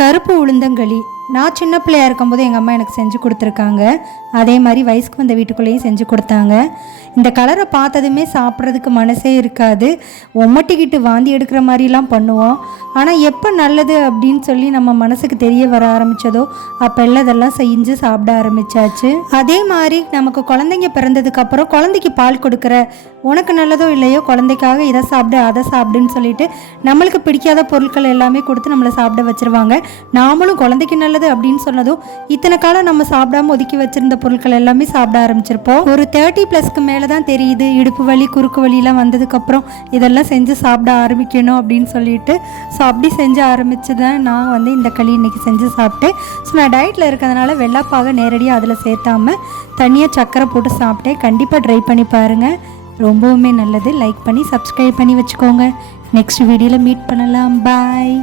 கருப்பு உளுந்தங்களி நான் சின்ன பிள்ளையாக இருக்கும்போது எங்கள் அம்மா எனக்கு செஞ்சு கொடுத்துருக்காங்க. அதே மாதிரி வயசுக்கு வந்த வீட்டுக்குள்ளேயும் செஞ்சு கொடுத்தாங்க. இந்த கலரை பார்த்ததுமே சாப்பிட்றதுக்கு மனசே இருக்காது. ஒமட்டிக்கிட்டு வாந்தி எடுக்கிற மாதிரிலாம் பண்ணுவோம். ஆனால் எப்போ நல்லது அப்படின்னு சொல்லி நம்ம மனசுக்கு தெரிய வர ஆரம்பித்ததோ அப்போல்லாம் இதெல்லாம் செஞ்சு சாப்பிட ஆரம்பித்தாச்சு. அதே மாதிரி நமக்கு குழந்தைங்க பிறந்ததுக்கப்புறம் குழந்தைக்கு பால் கொடுக்குற உனக்கு நல்லதோ இல்லையோ குழந்தைக்காக இதை சாப்பிடு அதை சாப்பிடுன்னு சொல்லிட்டு நம்மளுக்கு பிடிக்காத பொருட்கள் எல்லாமே கொடுத்து நம்மளை சாப்பிட வச்சுருவாங்க. நாமளும் குழந்தைக்கு நல்லது அப்படின்னு சொன்னதும் இத்தனை காலம் நம்ம சாப்பிடாம ஒதுக்கி வச்சிருந்த பொருட்கள் எல்லாமே சாப்பிட ஆரம்பிச்சிருப்போம். ஒரு 30+ மேலே தான் தெரியுது இடுப்பு வலி குறுக்கு வலிலாம் வந்ததுக்கப்புறம் இதெல்லாம் செஞ்சு சாப்பிட ஆரம்பிக்கணும் அப்படின்னு சொல்லிட்டு அப்படி செஞ்சு ஆரம்பித்து தான் நான் இந்த களி இன்றைக்கி செஞ்சு சாப்பிட்டேன். ஸோ நான் டயட்டில் இருக்கிறதுனால வெள்ளைப்பாக நேரடியாக அதில் சேர்த்தாமல் தனியாக சக்கரை போட்டு சாப்பிட்டேன். கண்டிப்பாக ட்ரை பண்ணி பாருங்கள், ரொம்பவுமே நல்லது. லைக் பண்ணி சப்ஸ்கிரைப் பண்ணி வச்சுக்கோங்க. நெக்ஸ்ட் வீடியோவில் மீட் பண்ணலாம். பாய்.